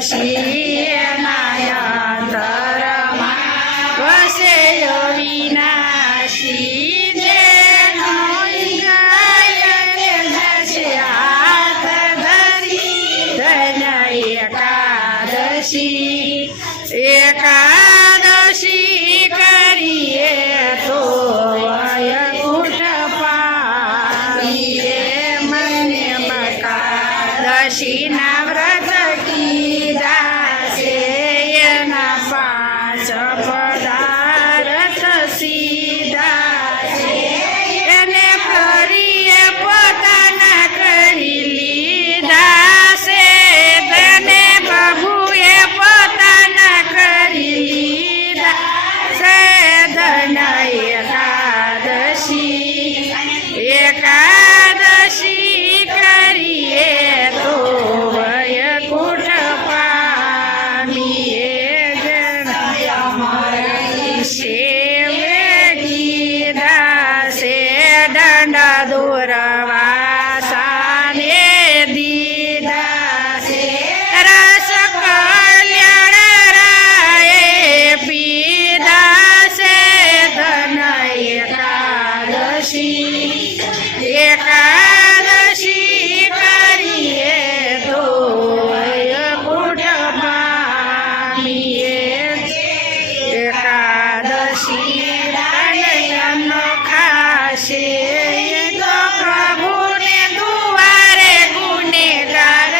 વશીએ માયાંતરમાં વસે વિનાશી એકાદશી એકાદશી કરીએ તો વયકુટ પાડીએ મને મકાદશી விநாயகர் સ્વામીએ એકાદશી અનયનો ખાશે. તો પ્રભુને દુવારે ગુનેગાર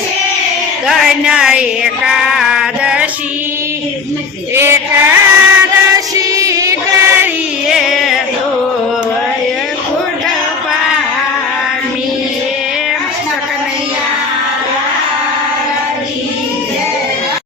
છે ગણ એકાદશી. એકા